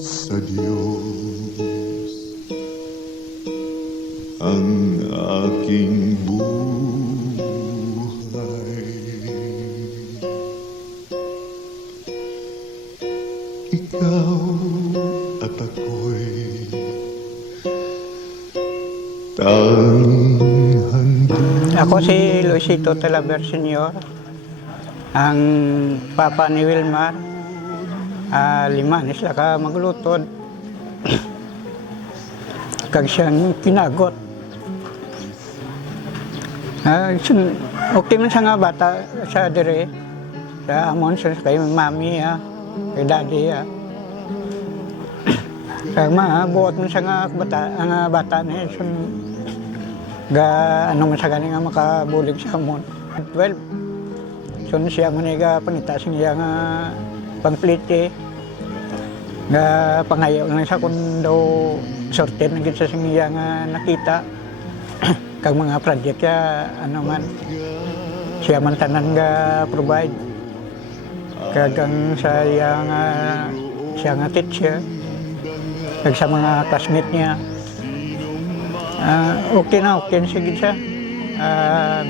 sa Diyos ang aking buhay. Ikaw at ako'y tanging handog. Ako si Luisito Talaver Sr., ang papa ni Wilmar. 5 na sila ka maglutod. Kag siyang pinagot. Okay man sa nga bata sa dire. Sa amon sa kay mami, kay daddy. Kag buot man sa nga bata na ano man sa gani nga makabulig sa amon. 12. So siya man nga pangitas niya nga pangplite nga pangayaw lang sa kung daw sorte na gid sa siya nga nakita. Kag mga project ya ano man siya man tanan nga provide. Kag ang siya nga teacher. Kag sa mga classmate niya okay na sige siya.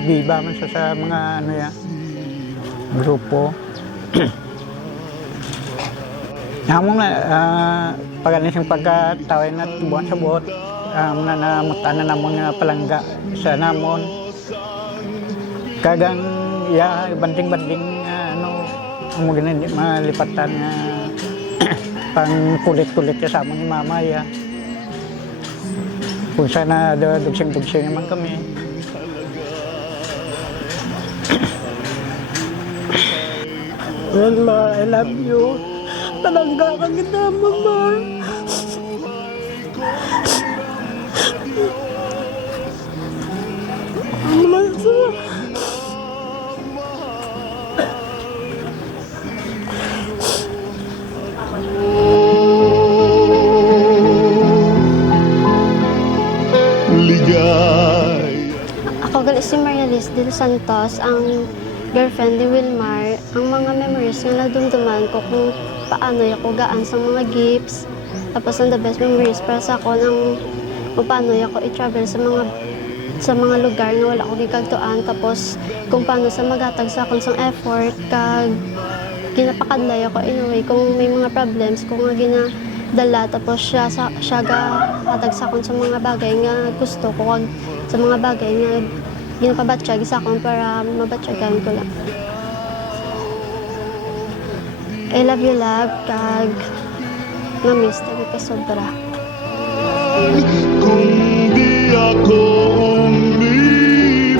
Biba man sa mga ano ya grupo. Namon na paganis ang pagkatawin at buwan sa buot namutanan namon nga palangga sa namon. Kagang banding-banding ano mo ganun malipatan nga pang kulit-kulit sa amon ni mama ya. Kung sana dugsing-dugsing naman kami. Mama, I love you. Talangga ka kita, Mama. Mama. Ligay. Ako gali si Maria Liz Del Santos, ang girlfriend ni Wilmar. Ang mga memories nga nadumduman ko kung paano ako gaan sa mga gifts. Tapos ang the best memories para sa ako ng kung paano ako i-travel sa mga lugar nga wala ko gikagtuan. Tapos kung paano sa maghatag sa akong sang effort kag ginapakadlay ako in a way kung may mga problems ko nga ginadala. Tapos siya ga hatag sa akong sa mga bagay nga gusto ko kag sa mga bagay nga ginapabatsyag sa akong para mabatsyagan ko lang. I love you, love, kag na-miss tayo ka sobra. Kung di ako umibig.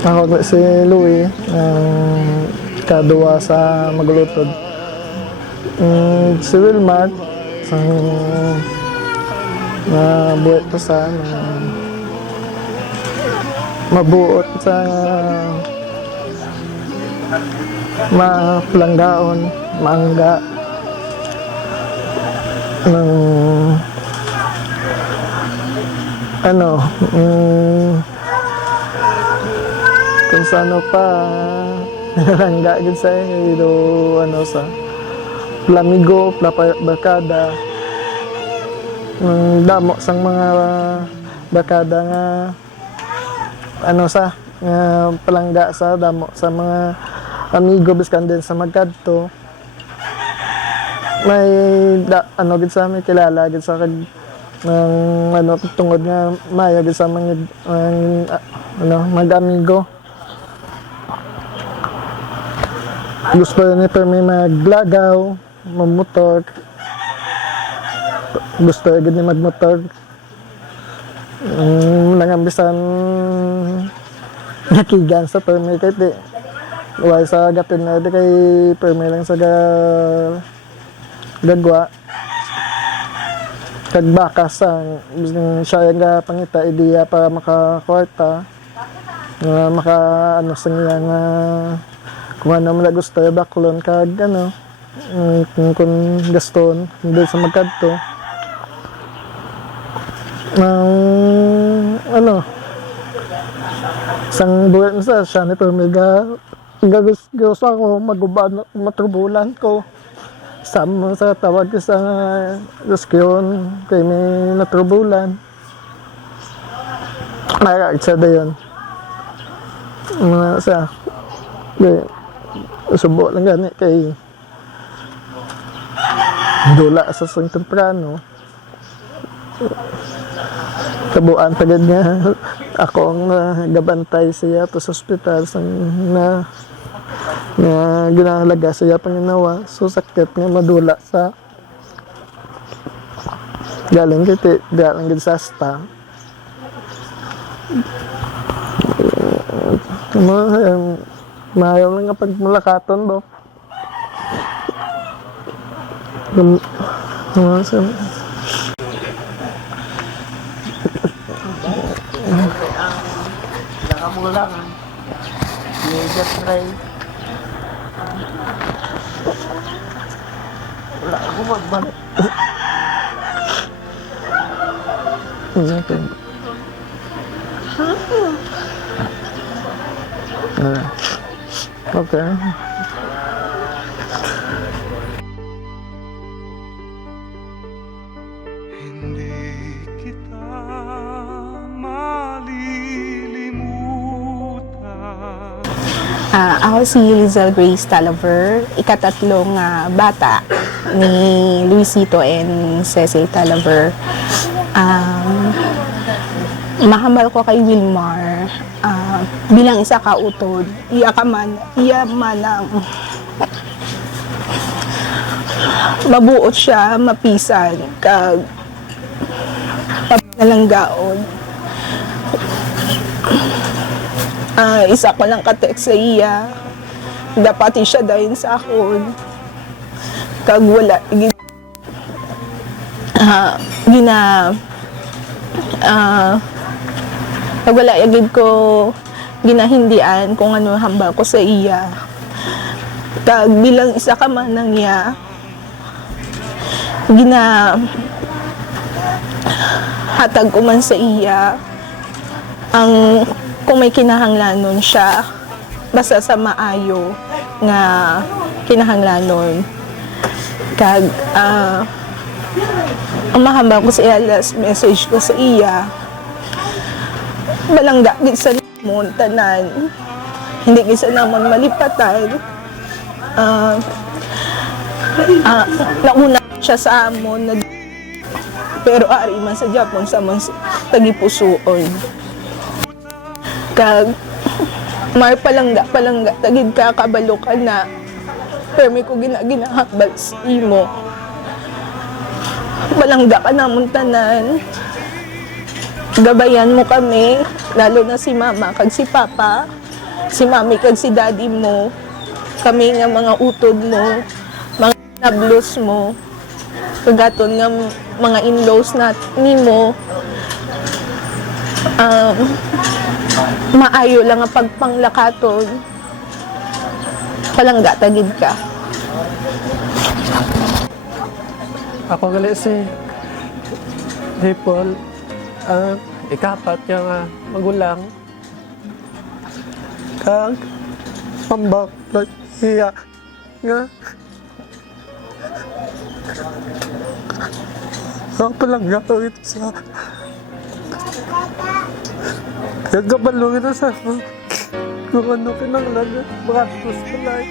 Ako si Louie, kaduwa sa maglutod. Si Wilmar, na buwet ko sa mabuot sa mapalanggaon, mangga ng kung saan pa langga gid sa sa plamigo, barkada damo sang mga barkada nga palangga sa damo sa mga amigo biskan din sa magkadto may gid sa may kilala gid sa kag tungod nga maya gid sa mga mag-amigo. Gusto ni may maglagaw, magmotor. Gusto gid ni magmotor. Nangambisan nakigan sa permit kay di wala sa gapin na di kay permit lang sa gagwa kag bakas siya nga pangita ideya para makakwarta maka sa niya nga kung ano man gusto baklon kag kung gaston hindi sa magkadto Sang buwan sa siya ni Permiga, gusto ako maguban, matrubulan ko. sa tawag ko sa rescue kay may natrubulan. Nakakagsa da yun. Mga sa subo lang gani kay dula sa sang temprano. Kabuan tagad nga ako ang gabantay siya to sa ospital na ginahalaga siya panginawa so sakit nga madula sa galing gid sa asta mayo nga pagmulakaton do nakamulangan major try wala ako magbalik okay. Hindi kita malilimutan. Ako si Lizelle Grace Talaver, ikatatlong bata ni Luisito and Cecil Talaver. Mahambal ko kay Wilmar bilang isa ka utod, iya man ang mabuot siya, mapisan, kag nalanggaon. Isa ko lang ka-text sa iya, dapat siya dahil sa akon, kag wala, kag wala, agad ko ginahindian kung ano hambal ko sa iya. Kag bilang isa ka man ng iya, hatag ko man sa iya ang kung may kinahanglanon siya basta sa maayo nga kinahanglanon. Kag ang mahambal ko sa iya, last message ko sa iya, balangga gid sa namon tanan, hindi gid sa namon malipatan. Nauna siya sa amon na pero ari man sa Japon sa man tagipusoon. Kag mar palangga tagid ka kabalo ka na pero may ko ginahakbal sa imo, balangga ka namon tanan, gabayan mo kami, lalo na si mama kag si papa, si mami kag si daddy mo, kami nga mga utod mo, mga nablos mo, kagaton nga mga in-laws na nimo, maayo lang ang pagpanglakaton, palangga tagid ka. Ako gali si Paul, ikapat yung magulang kag pambak iya nga ako lang gawin sa nagkabalungin na sa kung ano kinanglan makatos ka lang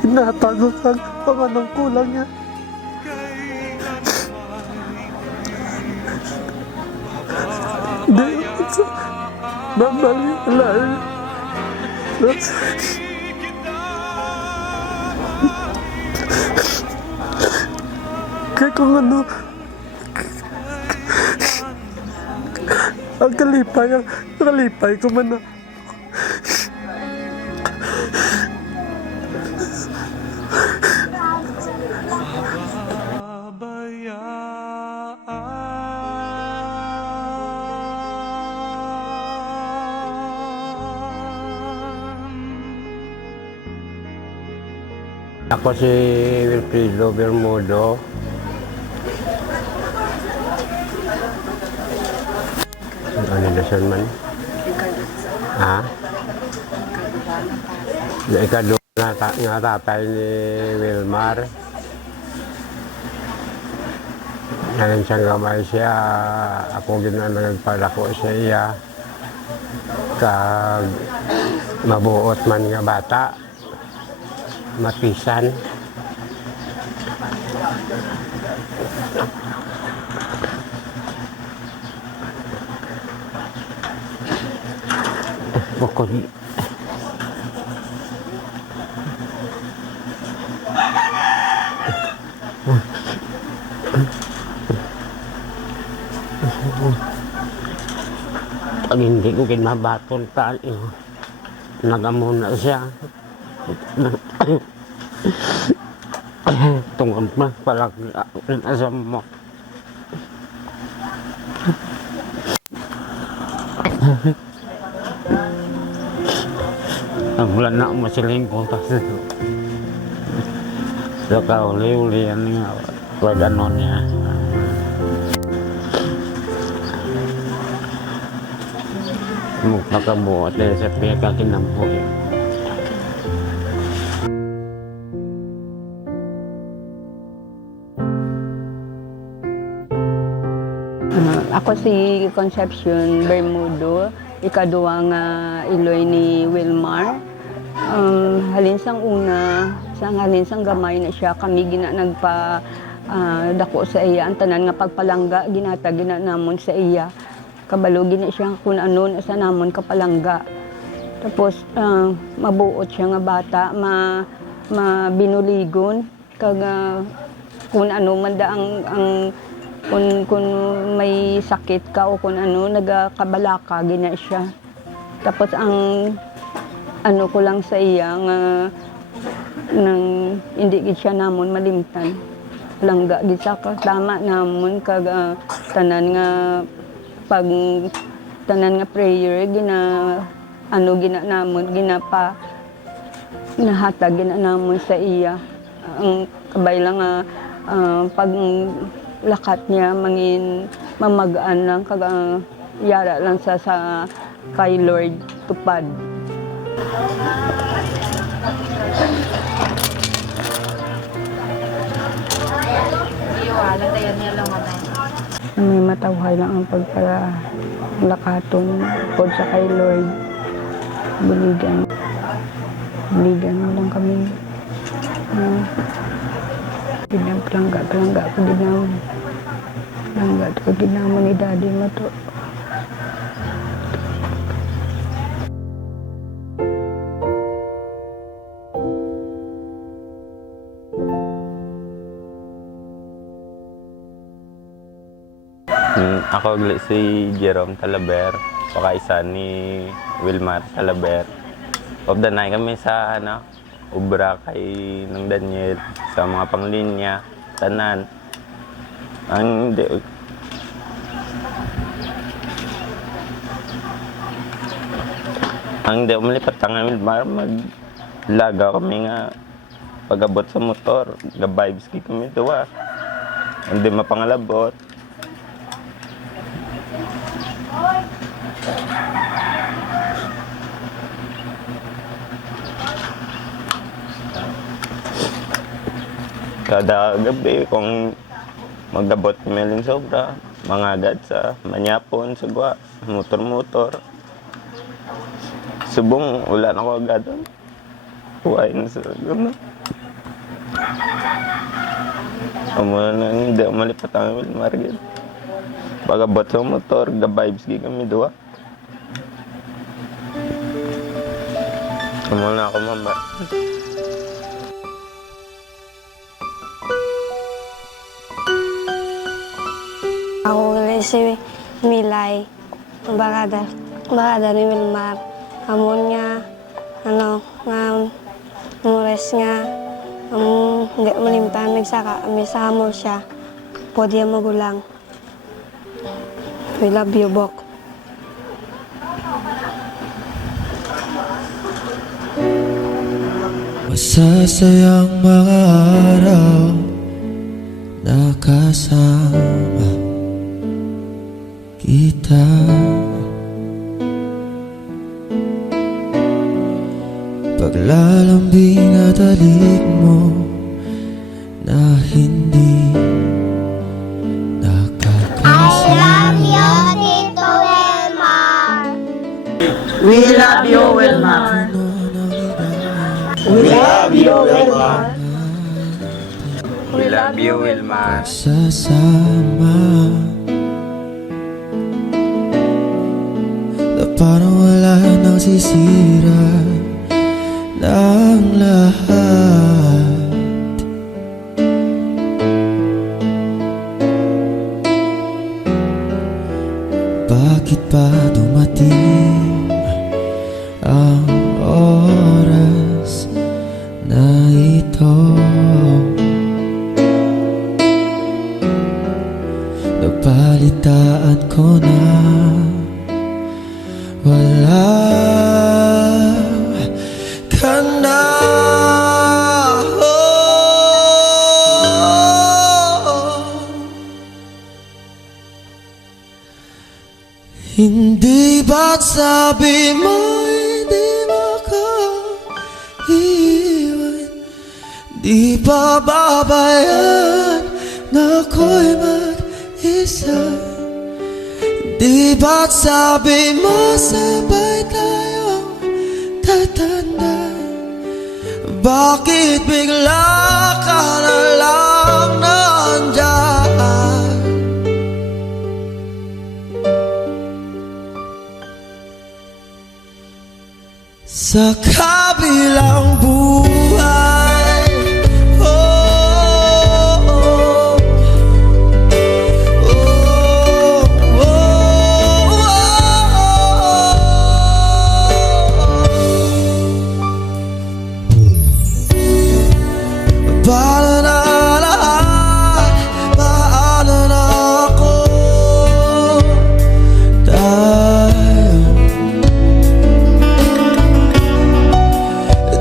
inatago kang panganong kulang niya. Babalik lang. Kaya kung ano, ang kalipay ko man na. Ako si Wilfredo Bermudo. Ano dasan man? Ha? Ikadol nga tatay ni Wilmar. Ngayon siyang gamay siya, ako nagpadako sa iya. Kag mabuot man nga bata, mapisan. Bukod. Pag hindi ko kinabatol tali, nagamon na siya. Tungkol pa palak asam mo. Ang wala na masiling ko kasi saka uli-uli yan nga pag ano niya. Makabuot na sa pinakakinampoy. Ako si Concepcion Bermudo, ikaduwang iloy ni Wilmar. Halinsang una, halinsang gamay na siya, kami nagpa dako sa iya, ang tanan nga pagpalangga, ginatag namon sa iya. Kabalo gina siya kung ano sa namon kapalangga. Tapos mabuot siya nga bata, mabinuligon kag kung ano man da ang kung may sakit ka o kung ano nagakabalaka gina siya. Tapos ang ano ko lang sa iya nga nang hindi gid siya namon malimtan. Langga gid sa tama namon kag tanan nga pag tanan nga prayer gina namon ginapa nahatag gina namon sa iya ang kabay lang pag lakat niya mangin mamagaan lang kag yara lang sa kay Lord tupad. May matawhay lang ang pagpalakaton pod sa kay Lord. Buligan mo lang kami. Palangga ko din naman. Palangga ko din naman ni Daddy mo to. Ako si Jerome Talaber, pakaisa ni Wilmar Talaber. Of the night kami sa ubra kay ng Daniel sa mga panglinya, tanan. Ang di umalipat ang Wilmar, maglaga kami nga pagabot sa motor, ga-vibes kami tuwa. Hindi mapangalabot. Kada gabi kung magabot kami sobra, mangagad sa manyapon, sagwa, motor-motor. Subong, wala na ko agad. Huwag na sa gano'n. Umuna na hindi umalipat ang Wilmar. Pagabot sa motor, ga-vibes kami duwa. Umuna ako mamba. Ako si Milay, barada ni Wilmar. Amon nga, mures nga, hindi malimtan, nagsaka kami sa amon siya. Pwede magulang. We love you, Bok. Masasayang mga araw na kasama kita. paglalambing at halik mo na hindi nakakasama. We love you, Wilmar. We love you, Wilmar. We love you, Wilmar. Sasama na parang wala nang sisira ng lahat. Bakit pa dumating ang oras na ito? Napalitaan ko na wala ka na. Hindi ba't sabi mo hindi makaiwan? Di ba babayan na ako'y mag-isa? Di ba't sabi mo sabay tayong tatanda? Bakit bigla ka na lang nandyan? Sa kabilang buhay, oh, oh, oh, oh, paano na lahat, paano na ako,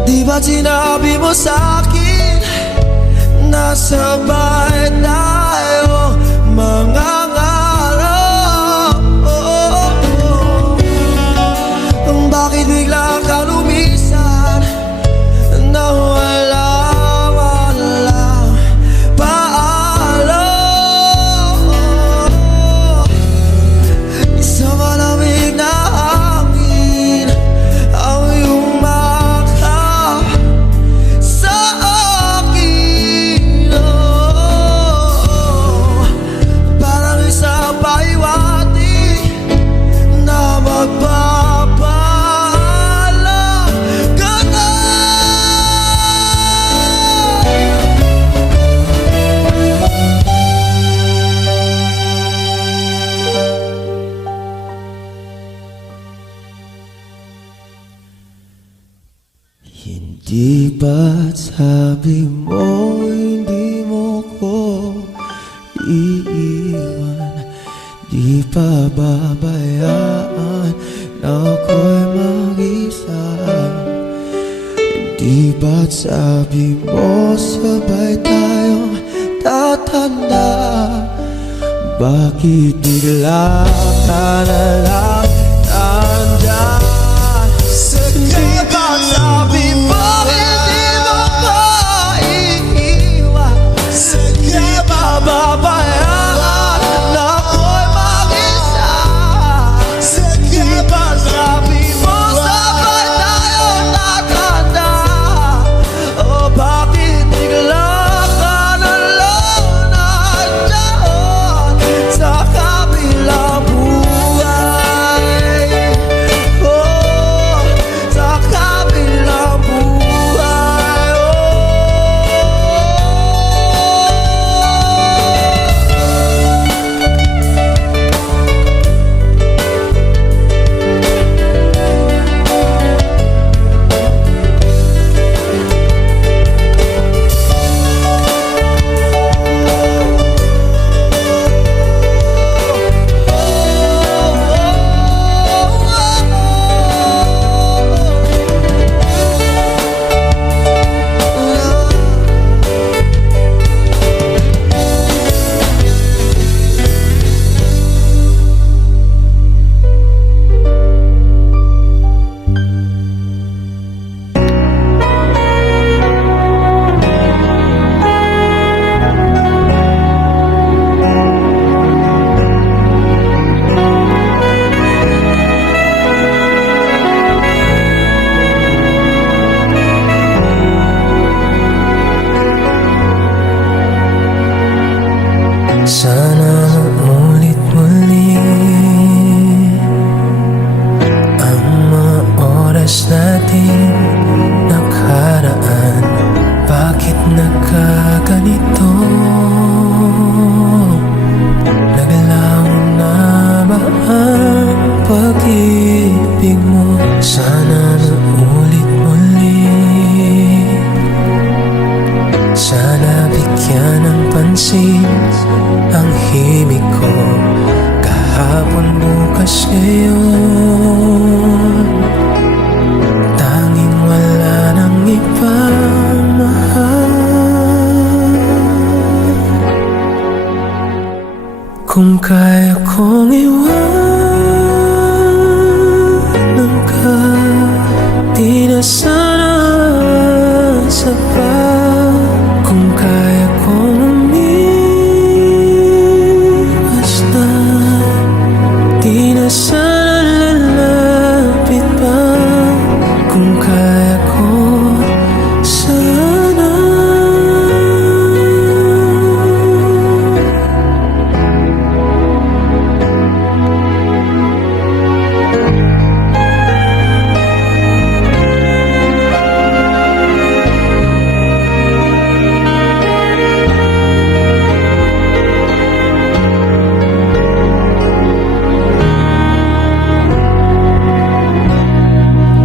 di ba't sinabi mo sa'kin na sabay tayo mangangarap? Bakit bigla ka lumisan na walang paalam? Isang malamig na hangin ang iyong makap sa akin, parang isang pahiwatig na magpapaalam ka na. Hindi ba't sabi mo hindi mo ko iiwan? Di pa babayaan na ako'y mag-isa? Di ba't sabi mo sabay tayong tatanda? Bakit bigla ka na lang nandyan? Di ba't sabi mo hindi mo ko iiwan? Di ba babayaan na ako'y mag-isa? Di ba't sabi mo sabay tayong tatanda? O bakit bigla ka na lang nandyan sa kabilang buhay? Sana bigyan ng pansin ang himig ko. Kahapon, bukas, ngayon, tanging wala nang ibang mahal. Kung kaya kong iwanan ka, di na sana sapat. Kung kaya kong umiwas na, di na sana lalapit pa. Kung kaya ko sana.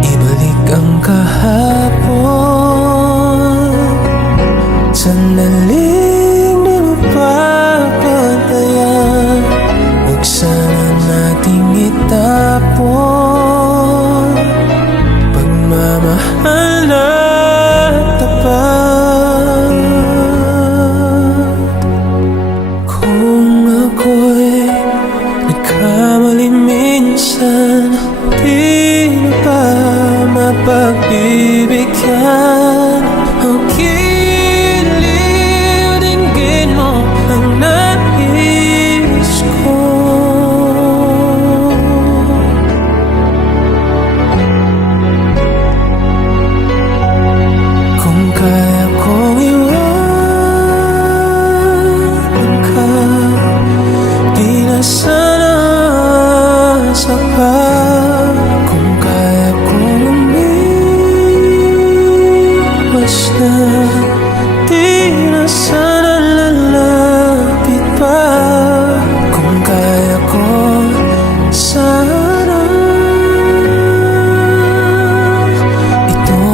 Ibalik ang kahapon, sandaling di mapapatayan. Huwag sana nating itapon pagmamahal na tapat. Kung ako'y nagkamali minsan, di na ba mapagbibigyan? Ang giliw dinggin mo ang nais ko. Kung kaya kong iwanan ka, di na sana sapat. Kung kaya kong umiwas na, di na sana lalapit pa. Kung kaya ko sana. Ito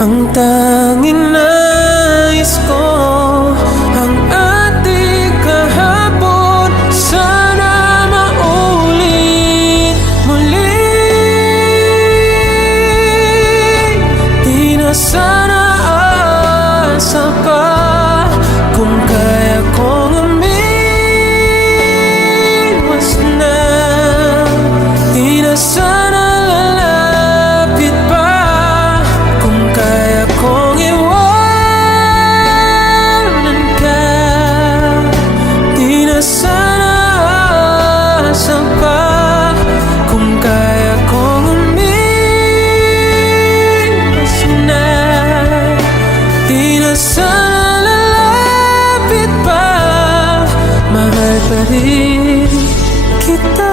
ang tanging nais ko, ang ating kahapon sana maulit muli. Di na sana asa pa. Kung kaya kong umiwas na, di na sana lalapit pa. Kung kaya kong iwanan ka, di na sana asa pa. Kung kaya kong umiwas na, di na sana lalapit pa. Mahal pa rin kita.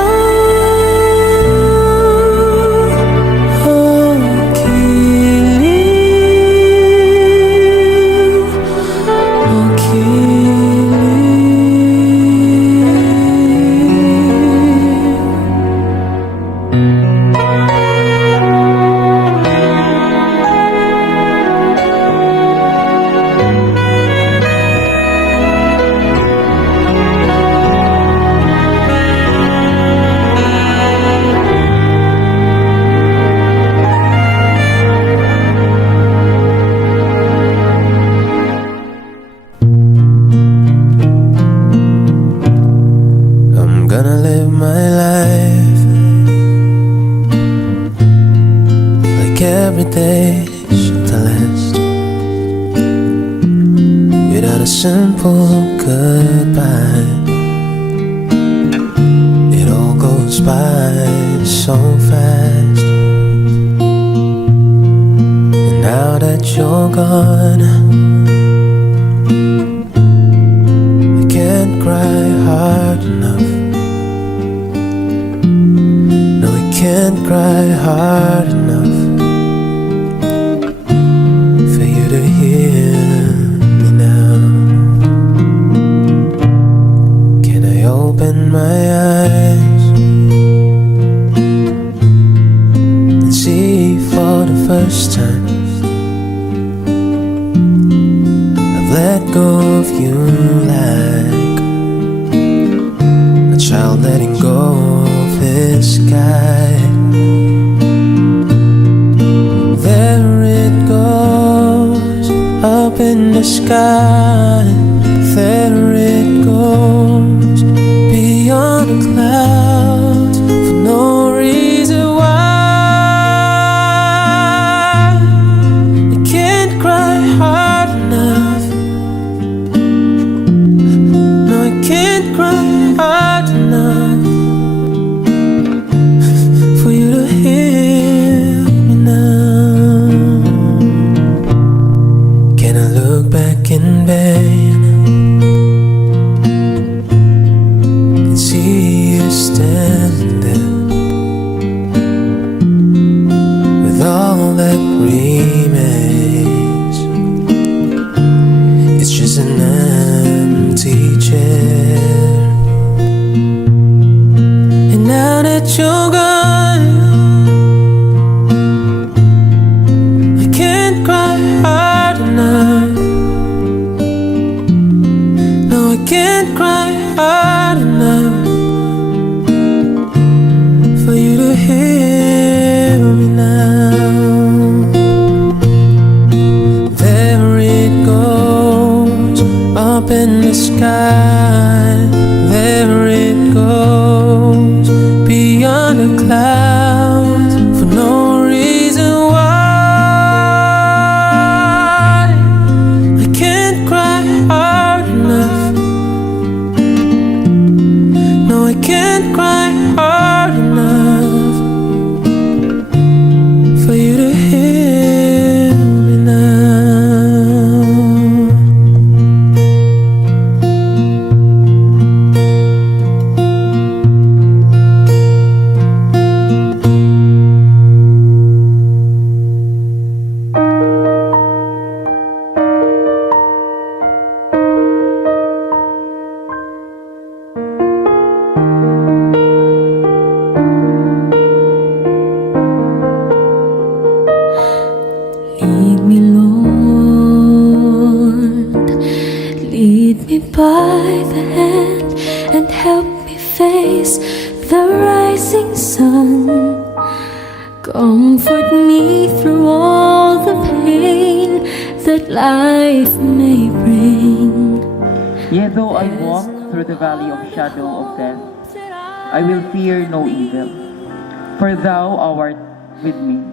Ang giliw mo, I'm gonna live my life like every day's the last, without a simple goodbye. It all goes by so fast, and now that you're gone, I can't cry hard enough. No, I can't cry hard enough for you to hear me now. Can I open my eyes and see for the first time a let go of you like a child letting go of his guide. There it goes, up in the sky. There it goes, beyond the clouds, for no reason why. I can't cry hard enough. No, I can't cry hard enough for you to hear me now. Can I look back in vain and see you standing with all that remains? It's just an empty chair. And now that you're gone, I can't cry hard enough. No, I can't cry hard enough for you to hear me now. There it goes, up in the sky. There it goes, beyond the clouds, for no reason why. I can't cry hard enough. No, I can't cry hard enough for you to hear me now. Lead me, Lord, lead me by the hand and help me face the rising sun. Comfort me through all the pain that life may bring. Yet though I walk through the valley of shadow of death, I will fear no evil, for thou art with me.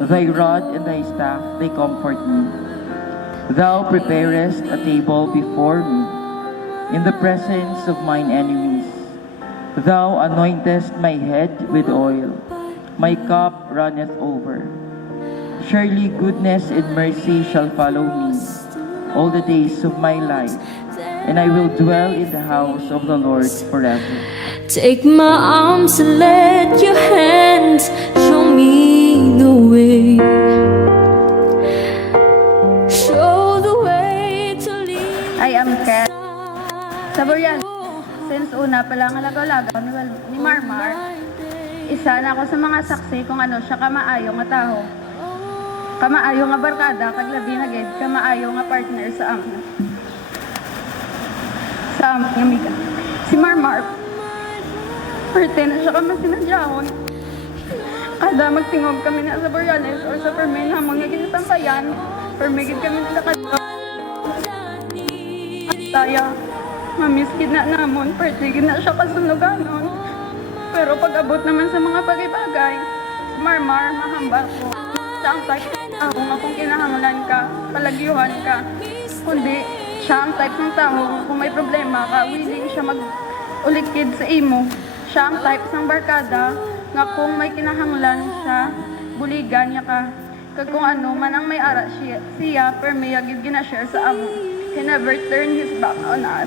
Thy rod and thy staff, they comfort me. Thou preparest a table before me in the presence of mine enemies. Thou anointest my head with oil. My cup runneth over. Surely goodness and mercy shall follow me all the days of my life, and I will dwell in the house of the Lord forever. Take my arms and let your hands show me the way. Show the way to lead. I am Kat. Sa Boreal, since una pa lang alagaw-lagaw ni Marmar, isa na ako sa mga saksi kung ano siya kamaayo nga taho. Kamaayo nga barkada, kaglabi na gid, kamaayo nga partner sa amin. Sa amin nga miga. Si Marmar, parte na siya kama sinadyaon. Kada magtingog kami na sa Boreales or sa Permen hamang nga ginatambayan, permigid kami sa kadto. Taya, mamiskid na namon, pertigid na siya kasunuganon. Pero pag abot naman sa mga bagay-bagay, Marmar, mahamba ko. Siya ang type ng tao nga kung kinahanglan ka, palagyuhan ka. Kundi, siya ang type ng tao kung may problema ka, willing siya mag-ulikid sa imo. Siya ang type ng barkada nga kung may kinahanglan siya, buligan niya ka. Kag kung ano man ang may ara siya permiyagid gina-share sa amo. He never turned his back on us.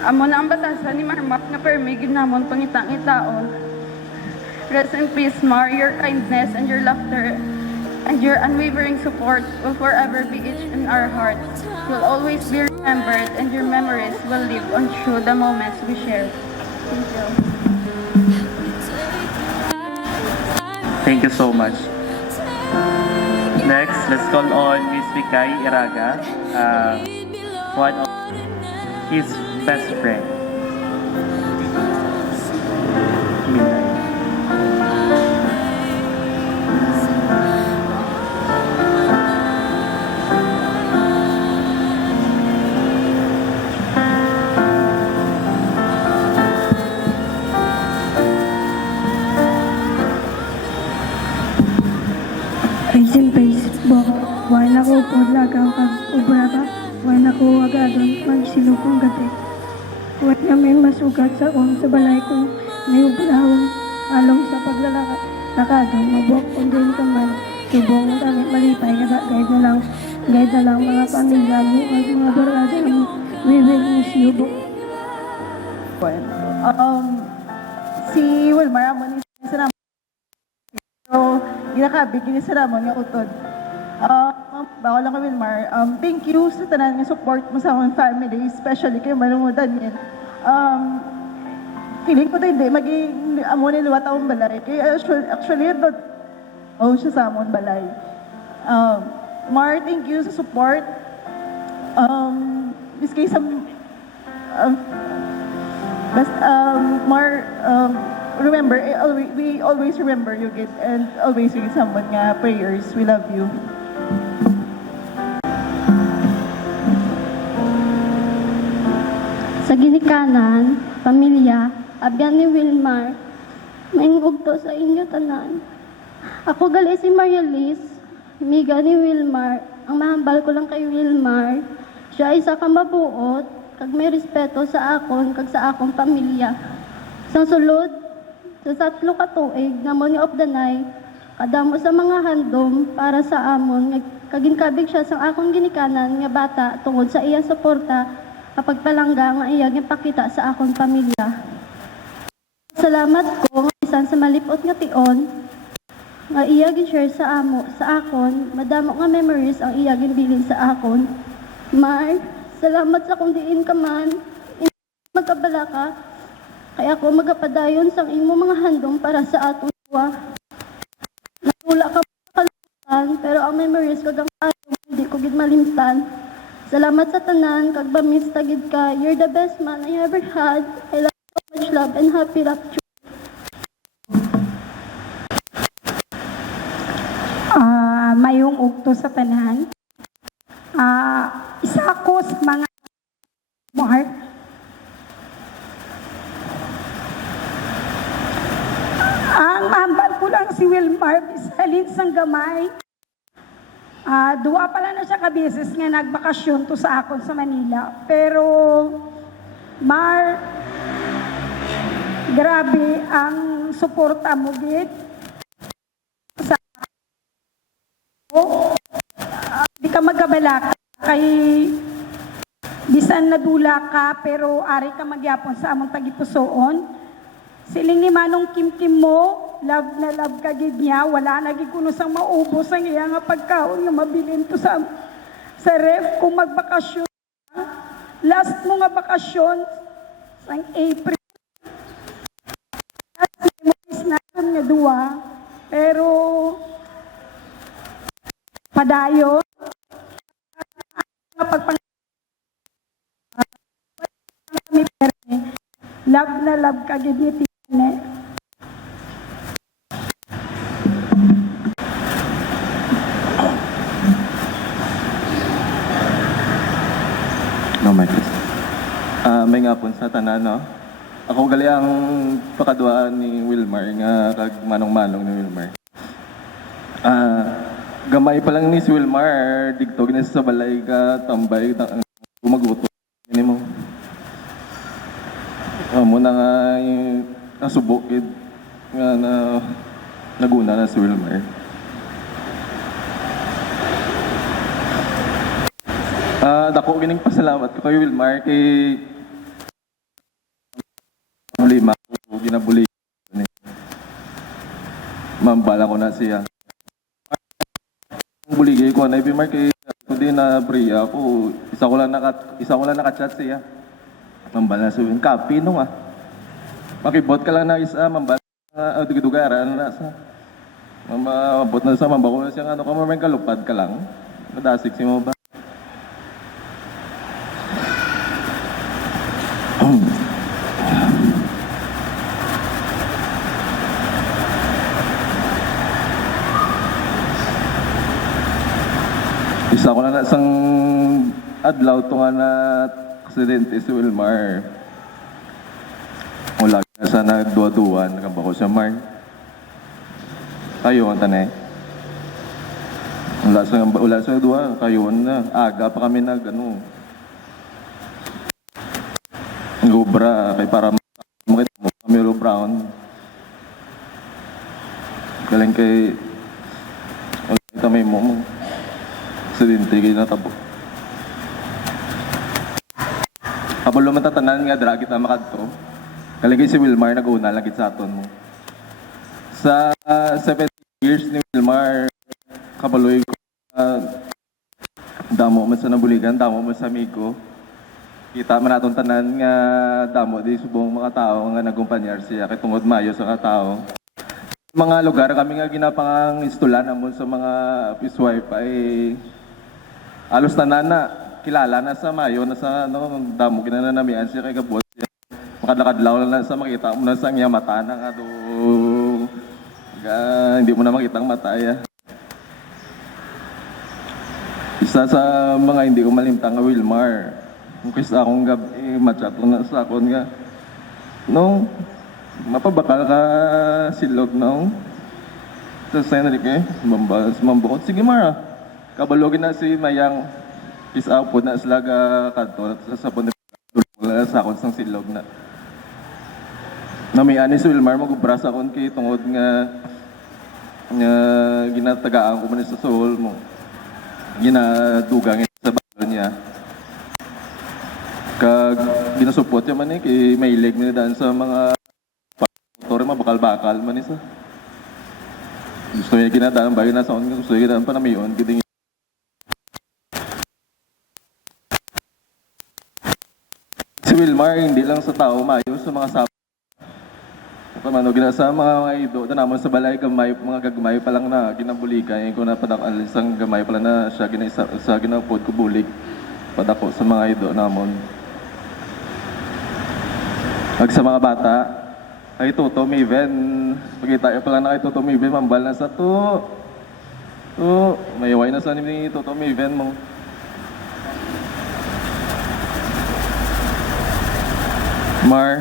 Amo na ang batasan ni Marmar nga permigid namon pangitang-itaon. Rest in peace, Mar. Your kindness and your laughter and your unwavering support will forever be etched in our hearts. You'll always be remembered and your memories will live on through the moments we share. Thank you. Thank you so much. Next, let's call on Miss Vikay Iraga. one of his best friend. Milay. Raisin Facebook, wala ko po lagaw kag ubraba, wala ko agadon magsilukong gati. Wala may masugat sa sa balay ko, may ubrahon, along sa paglalakadon, mabuok ko din kaman, tubong kami malipay, guide na lang mga pamilya mo at mga barada mo, we will miss you. Si Wilmar, amo ni sa so, ginakabig, ginisaramon nga utod. Bako lang kay Wilmar, thank you sa tanan nga support mo sa akong family, especially kay Manong Daniel. Feeling ko tayo hindi, maging amo ni luwat akong balay. Kaya actually, siya sa amon balay. Mar, thank you sa support. This case, Mar, remember, we always remember you, kid, and always with someone nga prayers. We love you. Sa ginikanan, pamilya, abyan ni Wilmar, maingugto sa inyo tanan. Ako gali si Maria Liz, miga ni Wilmar. Ang mahambal ko lang kay Wilmar, siya isa ka mabuot, kag may respeto sa akon, kag sa akong pamilya. Sa sulod, sa 3 ka tuig na Money of the Night, kadamo sa mga handom para sa amon, kaginkabig siya sa akong ginikanan nga bata tungod sa iyang suporta kapag palangga nga iyang ipakita sa akong pamilya. Salamat ko nga isan sa malipot nga tion nga iyang share sa akon, madamo nga memories ang iyang bilin sa akon. Mar, salamat sa kung diin ka man, magkabala ka, kaya ako magapadayon sa imo mga handong para sa atong tuwa. Natula ka makalimutan, pero ang memories kagang atong hindi ko gid malimtan. Salamat sa tanan, kag bamis tagid ka. You're the best man I ever had. I love you so much love and happy rapture. Mayong ugto sa tanan. Isa ko sa mga Mar. Ang mahambal ko lang si Wilmar, bisalin sang gamay. Duwa pala na siya kabeses nga nagbakasyon to sa akon sa Manila. Pero, Mar, grabe ang suporta mo, git. Sa di ka magkabala kay bisan nadula ka, pero ari ka magyapon sa among tagipusoon. Siling ni Manong Kim mo, love na love ka gid niya, wala na gid kuno sang maubos ang iya nga pagkaon nga mabilin to sa ref kung magbakasyon. Last mo nga bakasyon sang April. Last memories natin nga duwa, pero padayon nga love na love ka gid ni Tine. No, my Chris. May ngapon sa tanan, no? Ako gali ang pakaduaan ni Wilmar nga kag manong-manong ni Wilmar. Gamay pa lang ni si Wilmar, digtog na sa balay ka, tambay, gumaguto. Ini mo. Muna nga nasubok nga na naguna na si Wilmar. Dako gining pasalamat ko kay Wilmar kay problema ko ginabuli ni mambala ko na siya. Ang buligay ko na Wilmar kay ko din na Bria ko isa ko lang naka-chat siya. Mambala sa kapi no makibot ka lang na isa mambala dugaran na sa mabot na sa mambako na siya ano ka may kalupad ka lang. Madasik si mo ba? Isa ko na isang adlaw to nga na aksidente si Wilmar. Wala na sa nagduwa-duwan, nakabako siya Mar. Kayo, ang tanay. Wala sa duwa, kayo na. Aga pa kami gubra, kay para makita mo, Camilo Brown. Galing kay, wala kita may mo. Aksidente kayo natabo. Kapag lumantatanan nga, dragit na makadto. Kaligay si Wilmar, nag-una lagit sa aton mo. Sa 7 years ni Wilmar, kabaloy ko, damo mo sa nabuligan, damo mo sa amigo. Kita man atong tanan nga damo di subong mga tao nga nagumpanyar siya kay tungod mayo sa katao. Mga lugar kami nga ginapang istulan amon sa mga fishwife ay alos tanan na kilala na sa mayo na sa damo ginanamian siya kay gabot siya. Makadlakadlaw na sa makita mo na sa iya mata na nga hindi mo na makita ang mata ya. Isa sa mga hindi ko malimtang nga Wilmar. Kung kisa akong gabi, matchat lang na sa akon nga. No, mapabakal ka silog no. Sa senari kay, mambukot. Sige Mara, kabalogin na si Mayang. Kisa po na sila kadto sa sapon na sa akon sang silog na. Namiani si Wilmar, magubras akon kay tungod nga ginatagaan ko man sa soul mo. Ginadugang sa balo niya. Kag ginasupot niya man kay may leg niya daan sa mga motor mabakal-bakal man isa. Gusto niya ginadaan bayo na sa on gusto niya ginadaan pa na mayon giding. Si Wilmar hindi lang sa tao mayo sa mga sapo. Kamano ginasa mga ido na naman sa balay gamay mga gagmay pa lang na ginabuligan ko na padakal isang gamay pala na siya sa ginapod ko bulig padako sa mga ido namon. Pag sa mga bata, kay Toto Maven, pagkita pa lang na kay Toto Maven, mambal na sa to. May iway na sa ni Toto Maven mo. Mar,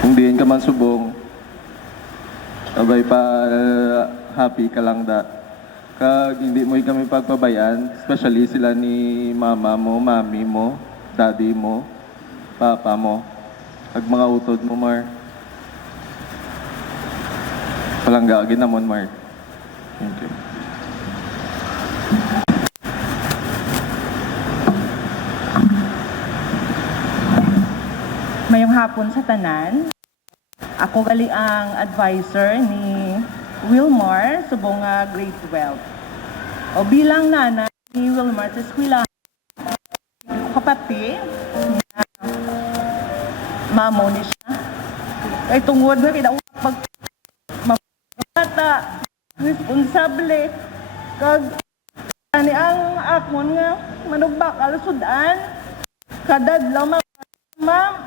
kung diin ka man subong, abay pa happy ka lang da. Kag hindi mo kami pagpabayan, especially sila ni mama mo, mami mo, daddy mo, papa mo. Pag mga utod mo, Mar. Palanggagin namon, Mar. Thank you. Mayong hapon sa tanan. Ako gali ang advisor ni Wilmar subong grade 12. O bilang nana ni Wilmar sa eskwela, kapati, mamo ni siya. Kay tungod na kinaupat mabata, responsable, kag ani ang akon nga manugbakal sudan, kadadlaw ma'am,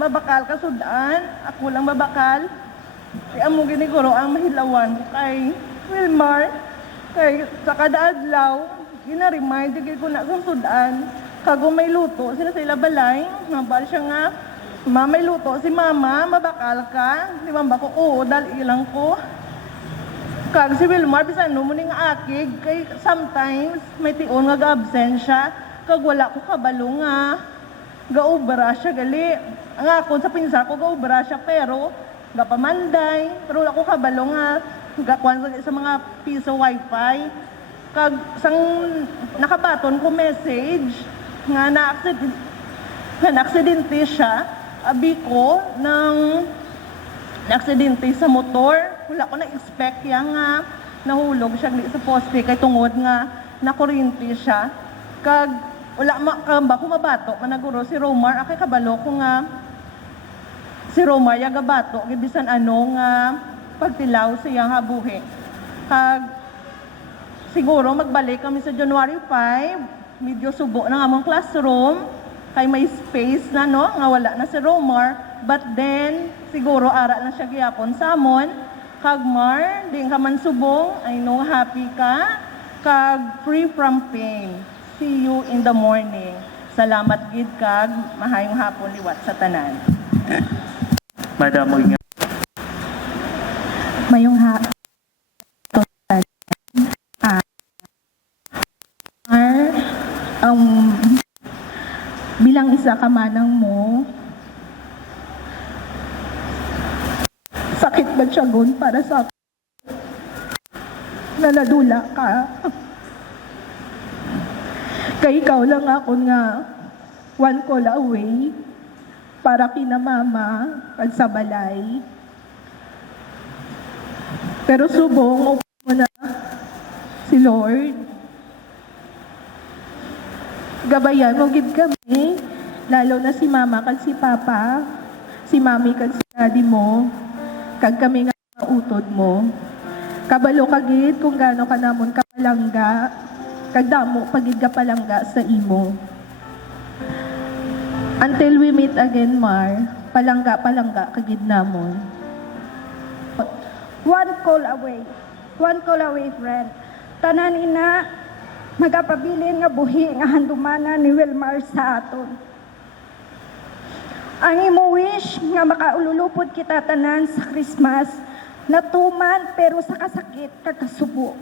babakal ka sudan, ako lang babakal. Kaya mo giniguro ang mahilawan ko kay Wilmar, kay sa kada adlaw, gina-remind ko na sa sudan, kago may luto, sila sa ilabalay, mabal siya nga, may luto si mama, mabakal ka. Di ba ko, oo, dahil ilang ko. Kag si Wilmar, bisan no, muning akig, kay sometimes may tion nga ga-absent siya, kag wala ko kabalo nga, gaubra siya gali. Ang ako sa pinsa ko, gaubra siya, pero gapamanday, pero wala ko kabalo nga, gakwan sa mga piso wifi. Kag sang nakabaton ko message, nga na-aksidente siya, abi ko ng aksidente sa motor. Wala ko na-expect yan nga nahulog siya sa poste kay tungod nga nakurinti siya. Kag wala ba ko mabato managuro si Romar akay kabalo ko nga si Romar yaga bato kay bisan ano nga pagtilaw siyang habuhi. Kag siguro magbalik kami sa January 5, medyo subo na nga among classroom. kay may space na no nga wala na si Romar, but then siguro ara na siya gyapon sa amon. Kag Mar, di ka man subong, I know happy ka, kag free from pain. See you in the morning. Salamat gid kag mahayong hapon liwat sa tanan. Madam, mo ingat. Mayong bilang isa ka manang mo, sakit ba tiyagon para sa naladula ka? Kay ikaw lang ako nga one call away para kina mama pag sa balay. Pero subong mo na si Lord. Gabayan mo gid kami, lalo na si mama kag si papa, si mami kag si daddy mo, kag kami nga utod mo. Kabalo ka gid kung gaano ka namon kapalangga, kag damo pagid ka palangga sa imo. Until we meet again, Mar, palangga kagid namon. One call away, friend. Tanan ina, magapabilin nga buhi nga handumana ni Wilmar sa aton. Ang imo wish nga makaululupod kita tanan sa Christmas, natuman pero sa kasakit kakasubo.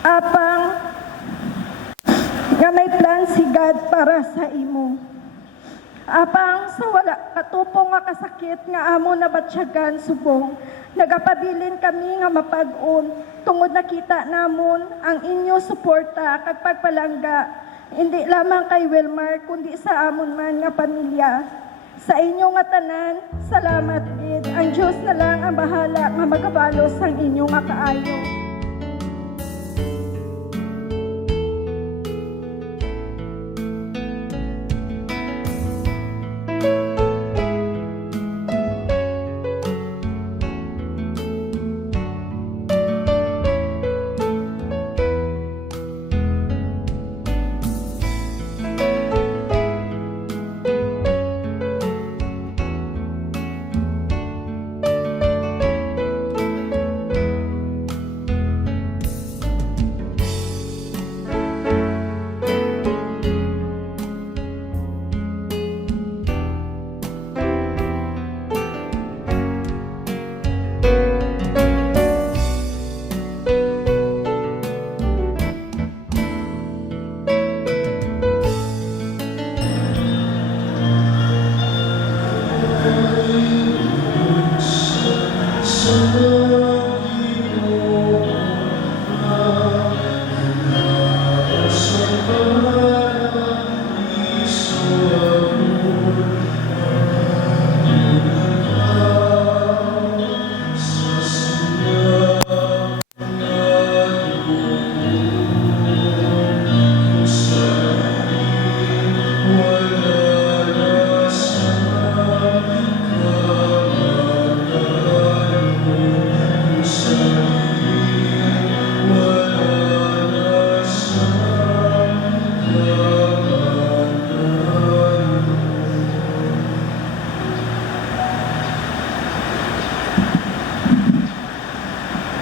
Apang nga may plan si God para sa imo. Apang sa wala katupong nga kasakit nga amo na batsyagan subong, nagapabilin kami nga mapag-on tungod nakita namon ang inyo suporta kag pagpalangga, hindi lamang kay Wilmar kundi sa amon man nga pamilya. Sa inyo nga tanan, salamat gid. Ang Dios na lang ang bahala nga magabalos ang inyo nga kaayo.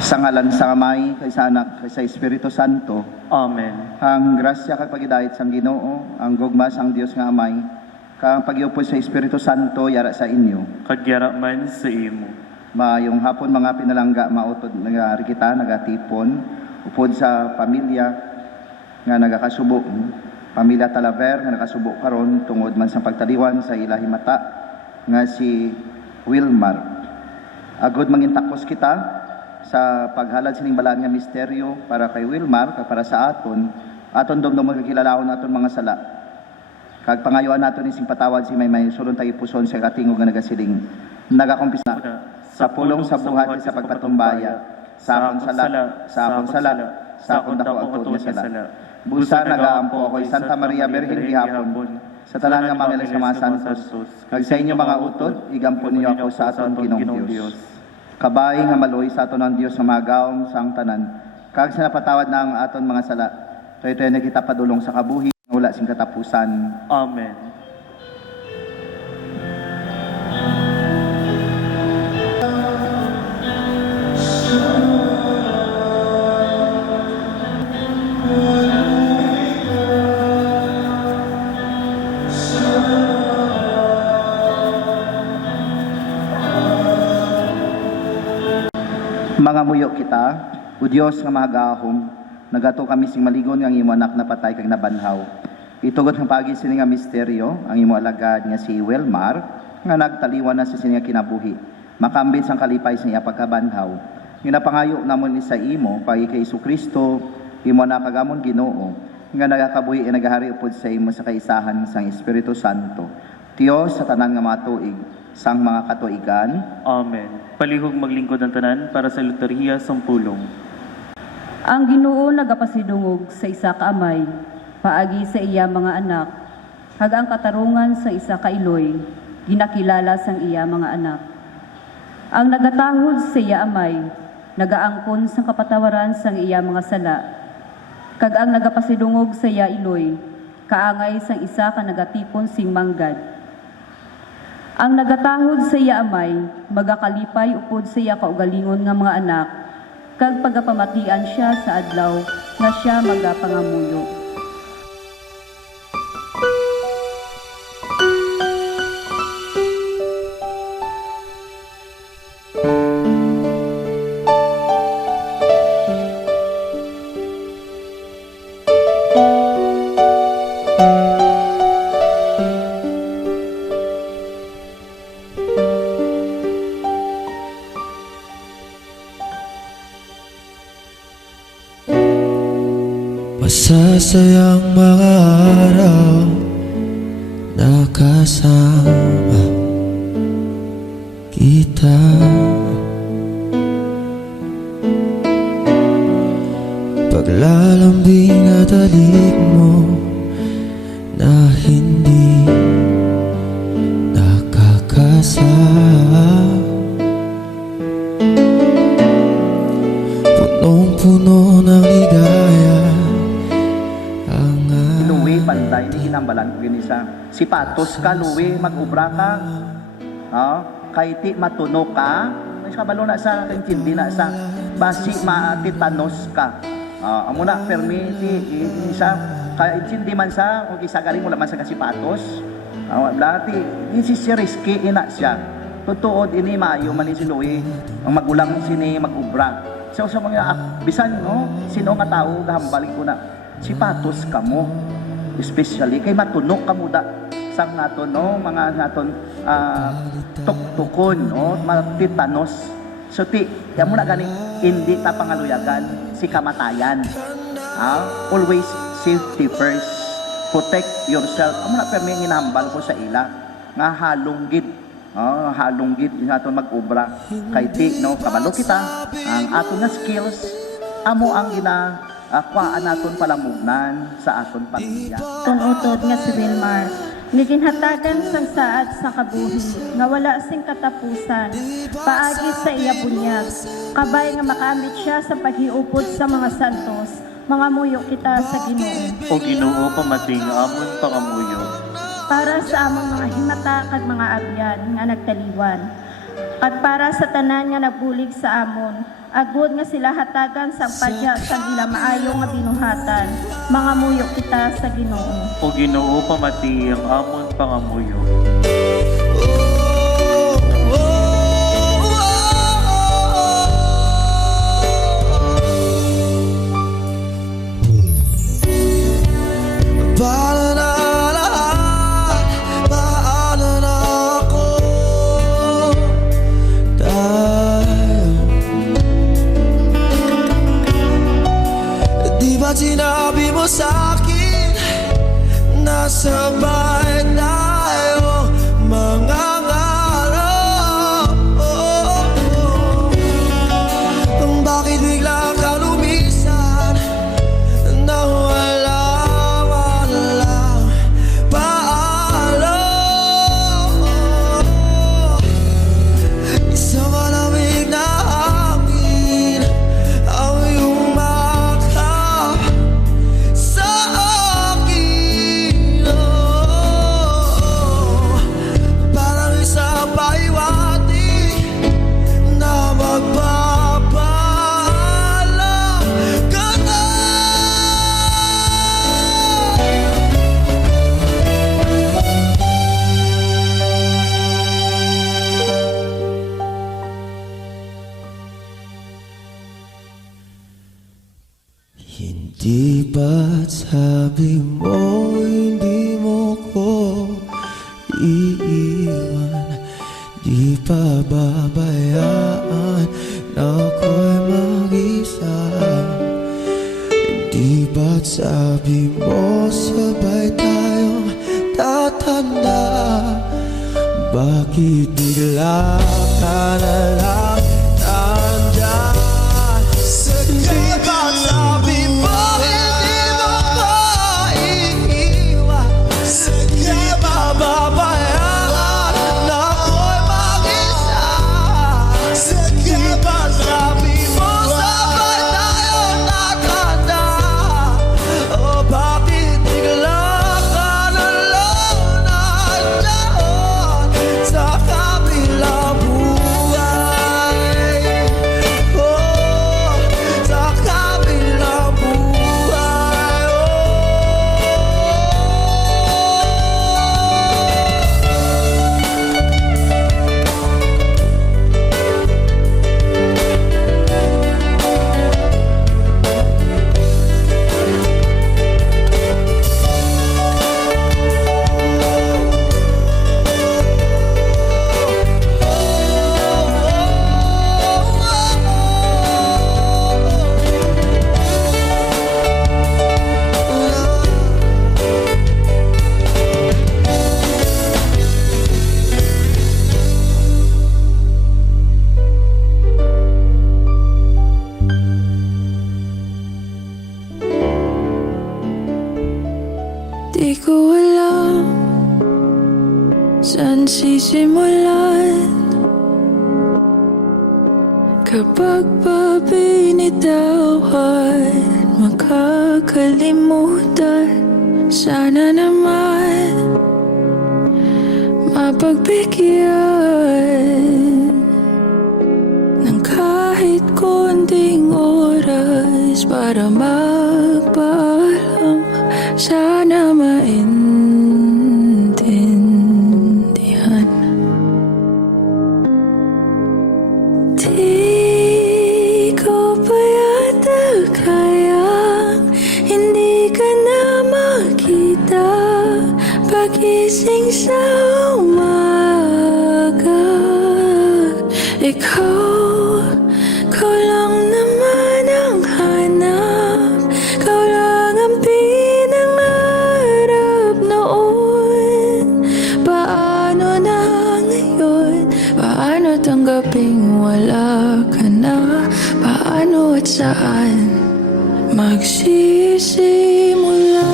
Sa ngalan sa Amay, kay sa Anak, kay sa Espiritu Santo. Amen. Ang grasya kag pagidait sang Ginoo, ang gugmas ang Dios nga Amay, kang pagyupod sa Espiritu Santo yara sa inyo. Kagyara man sa imo. Maayong hapon mga pinalangga mautod nga kita nagatipon upod sa pamilya nga nagakasubo. Pamilya Talaver nga nakasubo karon tungod man sa pagtaliwan sa ilahi mata nga si Wilmar. Agod mangintakos kita sa paghalad sining balaan nga misteryo para kay Wilmar kag para sa aton domdom magkilalahon aton mga sala. Kag pangayoan naton ising patawad si may sulon tayo puson sa katingog nga nagasiling. Nagakumpis na sa pulong sa buhat sa pagpatumbaya. Sa akon sala, sa akon dako ang sala. Busa nagaampo ako Santa Maria Birhen gihapon. Sa tanan nga mga sa mga santos. Kag sa inyo mga utod, igampon niyo ako sa aton Ginoong Dios. Kabay nga maloy sa aton ang Dios nga magaom sang tanan. Kag sa napatawad na ang aton mga sala. Toy na kita padulong sa kabuhi nga wala sing katapusan. Amen. Mga muyo kita, o Diyos nga mahagahom, nagato kami sing maligon nga ang imo anak na patay kag nabanhaw. Itugot ng pagi sini nga misteryo, ang imo alagad nga si Wilmar, nga nagtaliwan na sa sini nga kinabuhi. Makambit sang kalipay sa iya pagkabanhaw. Ginapangayo namon ni sa imo, pagi kay Kristo, imo na kagamon Ginoo, nga nagakabuhi nagahari upod sa imo sa kaisahan sang Espiritu Santo. Diyos sa tanan nga mga tuig, sang mga katuigan. Amen. Palihog maglingkod ang tanan para sa liturhiya sang pulong. Ang Ginoo nagapasidungog sa isa ka amay, paagi sa iya mga anak, kag ang katarungan sa isa ka iloy, ginakilala sang iya mga anak. Ang nagatahod sa iya amay, nagaangkon sang kapatawaran sang iya mga sala, kag ang nagapasidungog sa iya iloy, kaangay sang isa ka nagatipon sing manggad. Ang nagatahod sa iya amay, magakalipay upod sa iya kaugalingon nga mga anak, kag pagapamatian siya sa adlaw nga siya magapangamuyo. Masasayang mga araw nakasama kita. Paglalambing at halik mo na hindi nakakasama. Punong-puno ng ligaya. Panday ni hinambalan ko ginisa. Si patos ka, luwi, mag-ubra ka. Kay ti matuno ka. May kabalo na sa, intindi na sa, basi matitanos ka. Amo na, permiti, isa, kaya intindi man sa, kung isa galing mo naman sa kasipatos. Dati, si risky ina siya. Tutuod, ini maayo man ni si luwi, ang magulang sini mag-ubra. So, sa mga, bisan, sino nga tao, gahambalik ko na, si patos ka mo. Especially kay matunok kamuda sang naton mga naton tuktukon matitanos so ti mo na gani hindi ta pangaluyagan si kamatayan. Always safety first, protect yourself. Amo na permi hinambal ko sa ila nga halunggid halunggid naton mag-obra kay ti kabalo kita ang aton nga skills amo ang kuhaan naton palamugnan sa aton pamilya. Tunutod nga si Wilmar, niginhatagan sang saad sa kabuhi, nga wala sing katapusan, paagi sa iya bunyag, kabay nga makamit siya sa paghiupod sa mga santos, mga muyo kita sa Ginoo. O Ginoo, pamating amon pangamuyo. Para sa among mga himata kag mga abyan nga nagtaliwan, at para sa tanan nga nagbulig sa amon, agud nga sila hatagan sa padya sa ila maayo nga binuhatan, mga muyo kita sa Ginoo. O Ginoo, pamati ang amon pangamuyo. Sinabi mo sa'kin na sabay tayo mangangarap. Bakit bigla ka lumisan na walang paalam? Isang malamig na hangin ang iyong sa akin. Sabi mo hindi mo ko iiwan, di pa babayaan na ako'y mag-isa. Di ba't sabi mo sabay tayong tatanda? Bakit bigla ka na lang nandyan? Di ba't sabi mo hindi mo ko iiwan, di pa babayaan na ako'y mag-isa? Di ba't sabi mo sabay tayong tatanda? O bakit bigla ka na lang nandyan sa kabilang buhay? Oh, sa kabilang buhay. Di ko alam saan sisimulan kapag pa binitawan, makakalimutan. Sana naman mapagbigyan ng kahit konting oras para magpaalam. Sana maintindihan. Di ko pa yata kayang hindi ka na makita pagising sa umaga. Ikaw lang naman ang hanap, ikaw lang ang pinangarap noon. Paano na ngayon? Paano tanggaping wala ka na? Paano at saan magsisimula?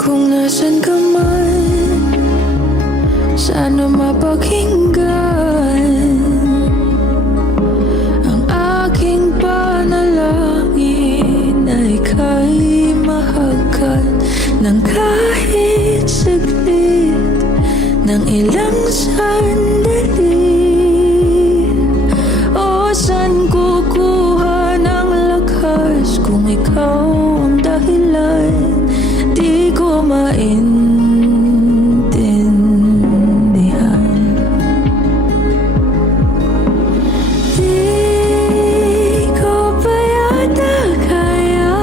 Kung nasan ka man, sana mapakinggan ang aking panalangin na ika'y mahagkan ng kahit saglit, ng ilang sandali. O saan kukuha ng lakas kung ikaw ang dahilan? Di ko maintindihan. Di ko pa yata kaya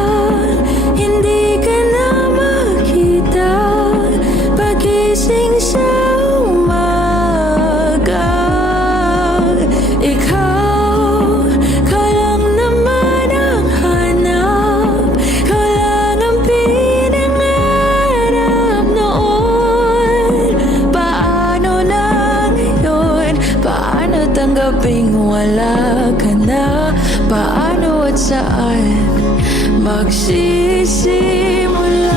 hindi ka na makita pagising sa umaga. Ikaw lang naman ang hanap, ikaw lang ang pinangarap noon. Paano na ngayon? Paano tanggaping wala ka na? Paano at saan magsisimula?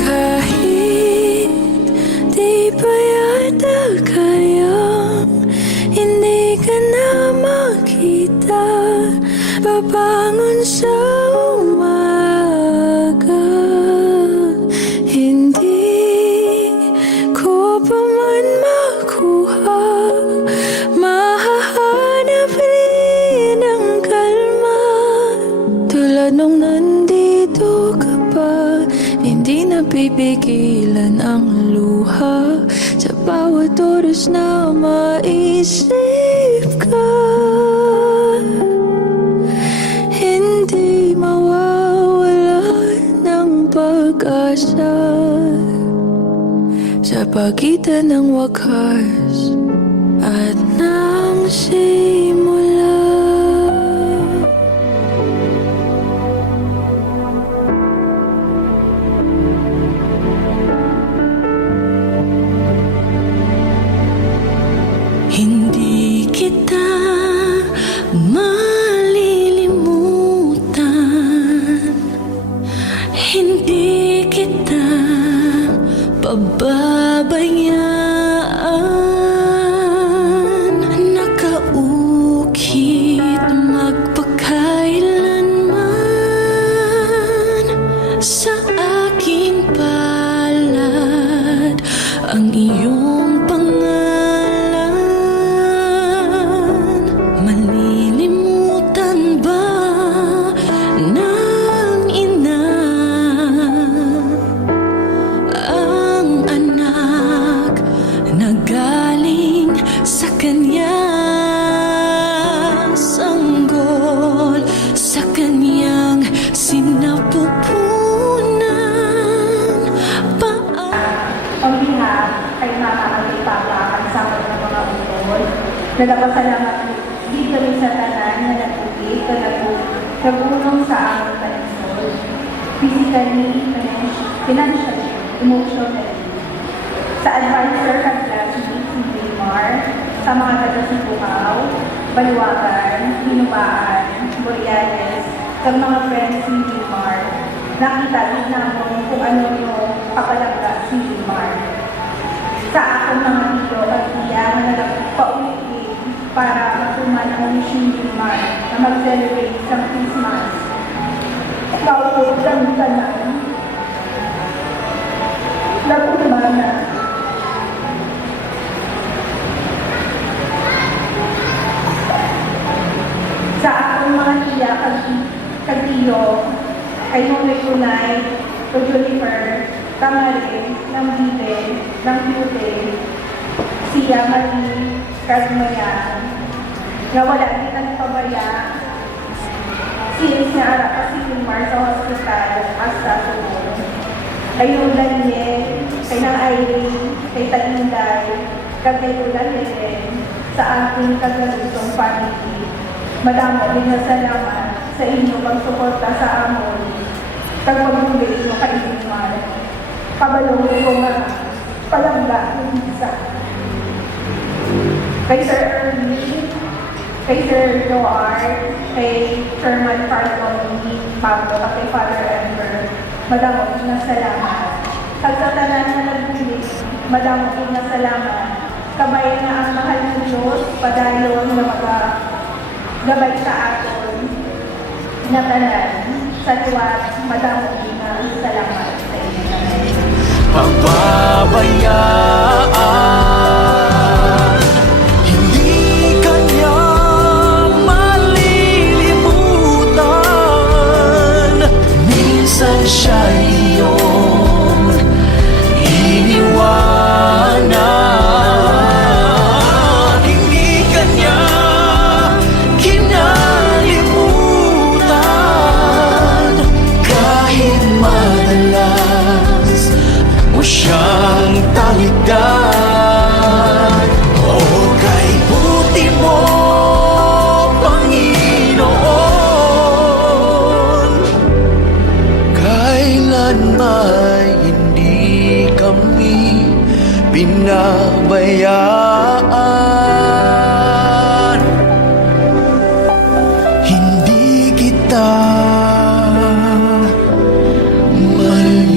Kahit di pa yata kayang hindi ka na makita babangon sa umaga. Hindi Anong nandito ka pa? Hindi napipigilan ang luha sa bawat oras na maisip ka. Hindi mawawala ng pag-asa sa pagitan ng wakas at ng simula. Hindi kita malilimutan, hindi kita pababayaan. Nakaukit magpakailanman sa aking palad ang iyong pangalan. Malilimutan ba ng ina ang anak na galing sa kanyang sanggol, sa kanyang sinapupunan? On behalf kay Mama at kay Papa, kasama ng mga utol, nagpasalamat din kami sa tanan na nagtutulong na nagulong sa aming panisol. Physically, financially, emotionally. Sa advisor kag classmate si Wilmar, sa mga taga-Sibukaw, Baluagan, Binubaan, Boreales, kag mga friends ni Wilmar, nakita din namin kung ano yung kapalagda si Wilmar. Sa akong mga tito at tiya na nagpaulit para matuman ang mission ni Wilmar na mag-celebrate sa Christmas. Ikaw po kami tanan. Natuman na. Sa akong mga tiya kag tiyo, ay nung Tunay, o Juniper, Tamarin, ng Bibe, ng Beauty, siya Marie, Kazmayan, na wala din ang pabaya, since na ara pa si Wilmar sa hospital at sa Sumo. Kay nung Daniel, kay nang Irene, kay Talinday, kag kay Ulan Helen, sa ating kagalusong family. Madamo din na salamat sa inyo pagsuporta sa amon. Pagpagbibig mo kay Wilmar, kabalong ko nga, palangga ng isa. Kay Sir Ernie, kay Sir Joar, kay Sherman Farloni, Pablo, at kay Father Ember, madamo din na salamat. Sa tanan na nagbilig, madamo din na salamat. Kabay na ang mahal ng Diyos, padayon na gabay sa aton na tanan. Sa tuwat, madamo din na salamat sa inyo. Pababayaan, hindi kanya malilimutan. Minsan siya'y iyong iniwanan. Hindi kanya kinalimutan. Kahit madalas mo siyang talikdan. O kay buti mo, Panginoon, kailan may hindi kami pinabayaan. Hindi kita malilimutan.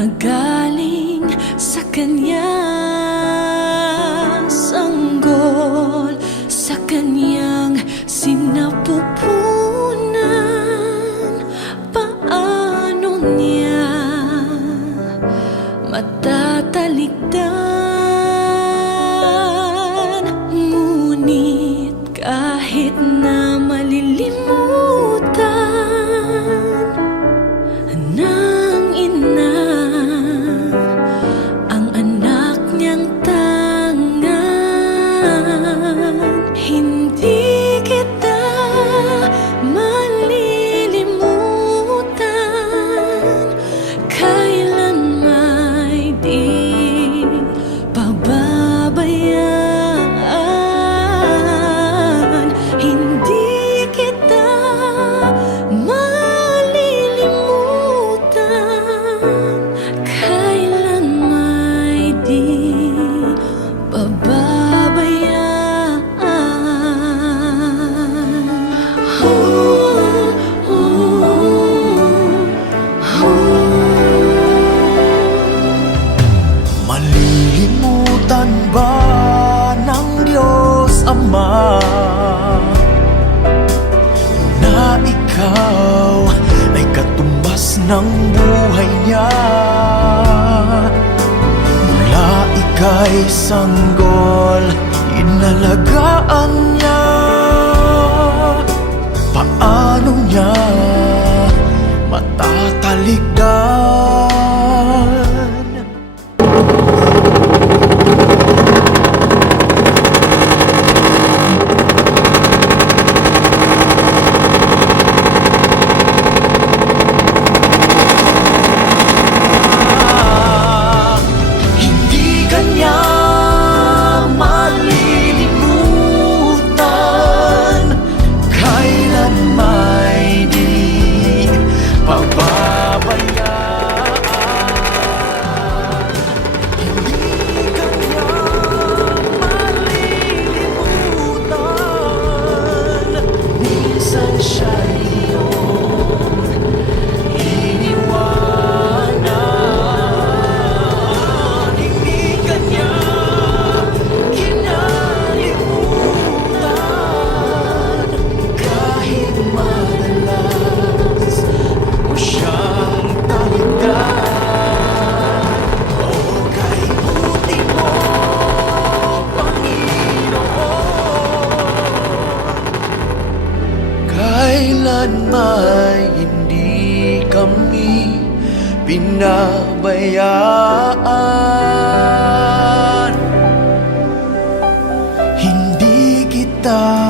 na galing sa kanya, sanggol sa kanyang sinapupunan. Paano niya matatalikdan? Ngunit kahit na malilimutan ng ina ang anak niyang tangan, hindi kita malilimutan, kailan may di pababayaan. Hindi kita malilimutan, kailan may di pababayaan. Malilimutan ba ng Diyos Ama na ikaw ay katumbas ng buhay niya? Mula ika'y sanggol, inalagaan niya. Paano niya matatalikdan? Hindi kanya malilimutan, kailan may di pababayaan. Hindi kanya malilimutan, minsan siya'y iyong iniwanan. Hindi kanya kinalimutan, kahit madalas mo siyang talikdan. O kay buti mo, Panginoon, kailan may hindi kami pinabayaan. Hindi kita